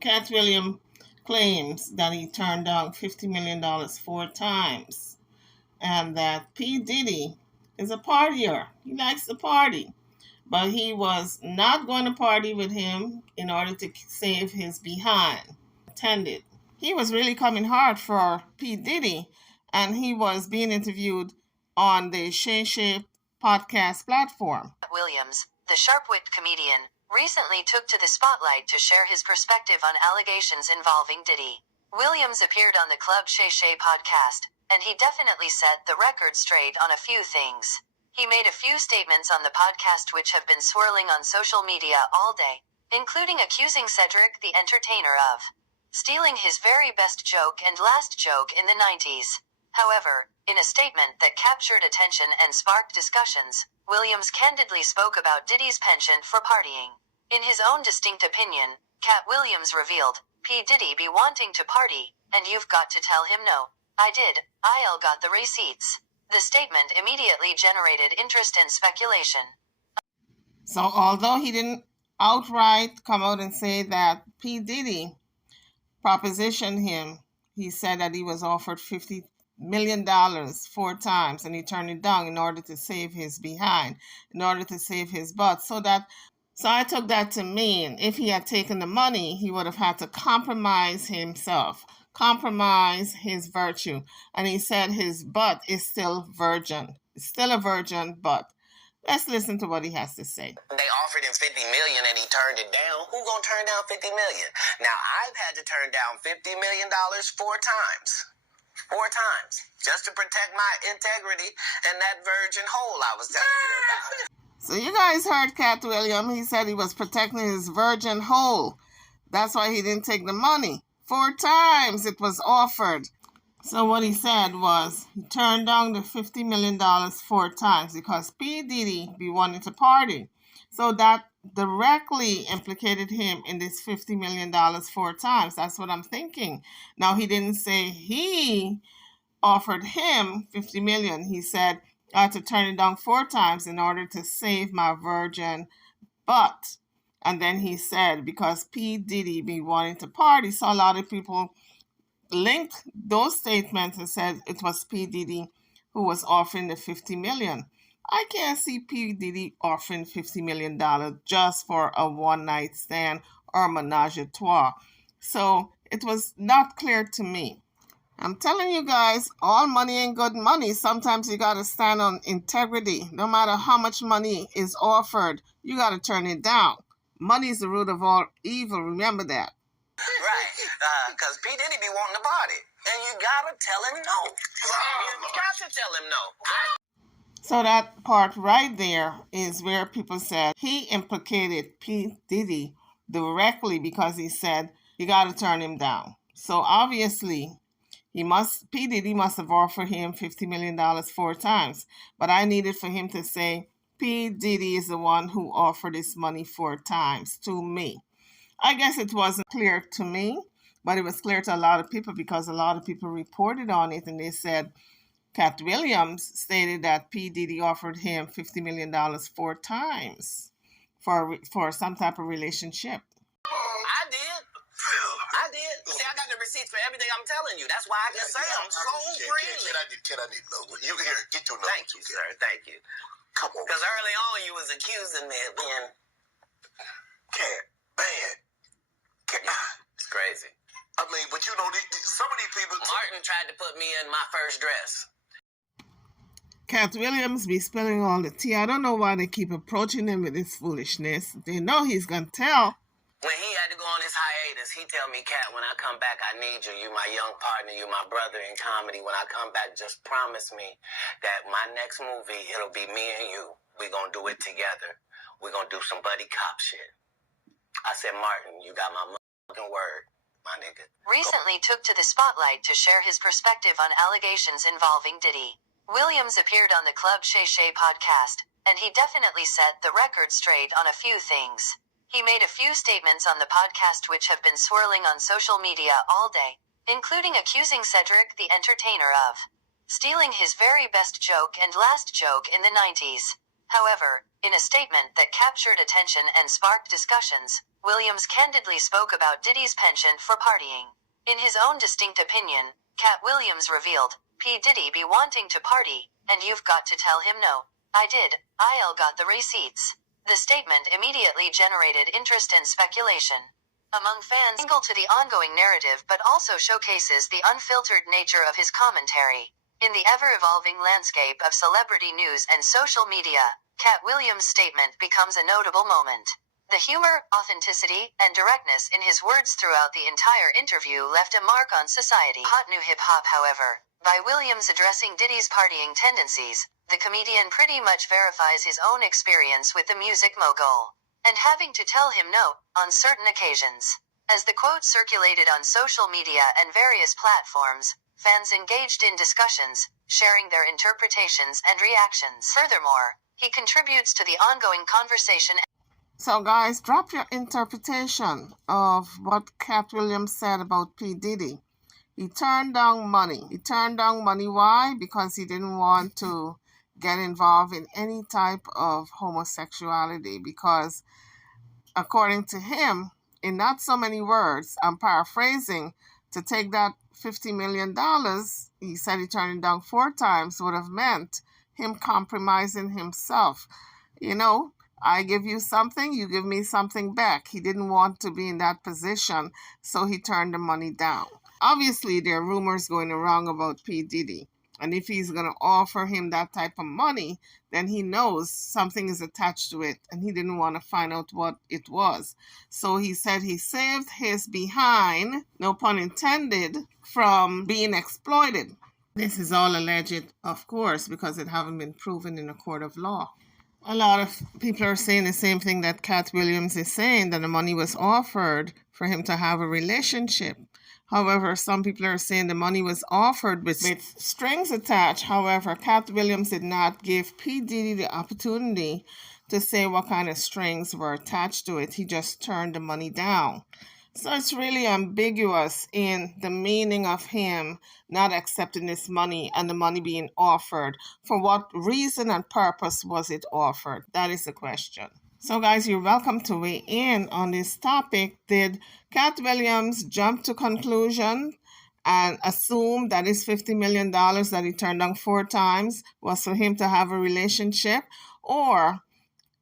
Cat Williams claims that he turned down $50 million 4 times and that P. Diddy is a partier. He likes to party. But he was not going to party with him in order to save his behind. Attended. He was really coming hard for P. Diddy, and he was being interviewed on the Shay Shay podcast platform. Williams, the sharp-witted comedian, recently took to the spotlight to share his perspective on allegations involving Diddy. Williams appeared on the Club Shay Shay podcast, and he definitely set the record straight on a few things. He made a few statements on the podcast which have been swirling on social media all day, including accusing Cedric the Entertainer of stealing his very best joke and last joke in the 90s. However, in a statement that captured attention and sparked discussions, Williams candidly spoke about Diddy's penchant for partying. In his own distinct opinion, Cat Williams revealed, P. Diddy be wanting to party, and you've got to tell him no. I did, I'll got the receipts. The statement immediately generated interest and speculation. So although he didn't outright come out and say that P. Diddy propositioned him, he said that he was offered $50 million 4 times and he turned it down in order to save his behind, in order to save his butt. So I took that to mean if he had taken the money, he would have had to compromise himself, compromise his virtue. And he said his butt is still virgin. It's still a virgin butt. Let's listen to what he has to say. They offered him $50 million and he turned it down. Who gonna turn down $50 million? Now, I've had to turn down $50 million 4 times. 4 times. Just to protect my integrity and that virgin hole I was telling you about. So you guys heard Cat Williams. He said he was protecting his virgin hole. That's why he didn't take the money. 4 times it was offered. So what he said was he turned down the $50 million 4 times because P. Diddy be wanting to party. So that directly implicated him in this $50 million 4 times. That's what I'm thinking. Now, he didn't say he offered him $50 million. He said, I had to turn it down 4 times in order to save my virgin butt. And then he said, because P. Diddy be wanting to party. So a lot of people linked those statements and said it was P. Diddy who was offering the $50 million. I can't see P. Diddy offering $50 million just for a one-night stand or menage a trois. So it was not clear to me. I'm telling you guys, all money ain't good money. Sometimes you got to stand on integrity. No matter how much money is offered, you got to turn it down. Money is the root of all evil. Remember that. Right, because P. Diddy be wanting to party. And you got to tell him no. You got to tell him no. So that part right there is where people said he implicated P. Diddy directly because he said you got to turn him down. So obviously, P. Diddy must have offered him $50 million 4 times. But I needed for him to say P. Diddy is the one who offered this money 4 times to me. I guess it wasn't clear to me, but it was clear to a lot of people because a lot of people reported on it and they said Cat Williams stated that P. Diddy offered him $50 million 4 times for some type of relationship. I did. See, I got the receipts for everything I'm telling you. That's why I can say them so freely. Can I need to know? You here, get your number. Thank you, sir. Thank you. Come on. Because early on you was accusing me of being Cat, bad. It's crazy. I mean, but you know, some of these people... Martin tried to put me in my first dress. Cat Williams be spilling all the tea. I don't know why they keep approaching him with this foolishness. They know he's going to tell. When he had to go on his hiatus, he tell me, Cat, when I come back, I need you. You my young partner. You my brother in comedy. When I come back, just promise me that my next movie, it'll be me and you. We're going to do it together. We're going to do some buddy cop shit. I said, Martin, you got my motherfucking word, my nigga. Recently took to the spotlight to share his perspective on allegations involving Diddy. Williams appeared on the Club Shay Shay podcast, and he definitely set the record straight on a few things. He made a few statements on the podcast which have been swirling on social media all day, including accusing Cedric the Entertainer of stealing his very best joke and last joke in the 90s. However, in a statement that captured attention and sparked discussions, Williams candidly spoke about Diddy's penchant for partying. In his own distinct opinion, Cat Williams revealed, P. Diddy be wanting to party, and you've got to tell him no. I did. I'll got the receipts. The statement immediately generated interest and speculation among fans, angle to the ongoing narrative but also showcases the unfiltered nature of his commentary. In the ever-evolving landscape of celebrity news and social media, Cat Williams' statement becomes a notable moment. The humor, authenticity, and directness in his words throughout the entire interview left a mark on society. Hot new hip-hop, however. By Williams addressing Diddy's partying tendencies, the comedian pretty much verifies his own experience with the music mogul, and having to tell him no, on certain occasions. As the quote circulated on social media and various platforms, fans engaged in discussions, sharing their interpretations and reactions. Furthermore, he contributes to the ongoing conversation. So guys, drop your interpretation of what Cat Williams said about P. Diddy. He turned down money. He turned down money. Why? Because he didn't want to get involved in any type of homosexuality. Because according to him, in not so many words, I'm paraphrasing, to take that $50 million, he said he turned it down 4 times, would have meant him compromising himself. You know, I give you something, you give me something back. He didn't want to be in that position, so he turned the money down. Obviously, there are rumors going around about P. Diddy. And if he's going to offer him that type of money, then he knows something is attached to it. And he didn't want to find out what it was. So he said he saved his behind, no pun intended, from being exploited. This is all alleged, of course, because it haven't been proven in a court of law. A lot of people are saying the same thing that Cat Williams is saying, that the money was offered for him to have a relationship. However, some people are saying the money was offered with strings attached. However, Cat Williams did not give P. Diddy the opportunity to say what kind of strings were attached to it. He just turned the money down. So it's really ambiguous in the meaning of him not accepting this money and the money being offered. For what reason and purpose was it offered? That is the question. So guys, you're welcome to weigh in on this topic. Did Cat Williams jump to conclusion and assume that his $50 million that he turned down 4 times was for him to have a relationship? Or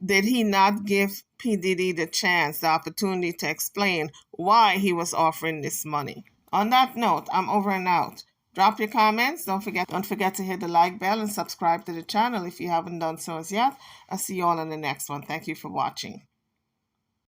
did he not give P. Diddy the chance, the opportunity to explain why he was offering this money? On that note, I'm over and out. Drop your comments. Don't forget to hit the like bell and subscribe to the channel if you haven't done so as yet. I'll see you all in the next one. Thank you for watching.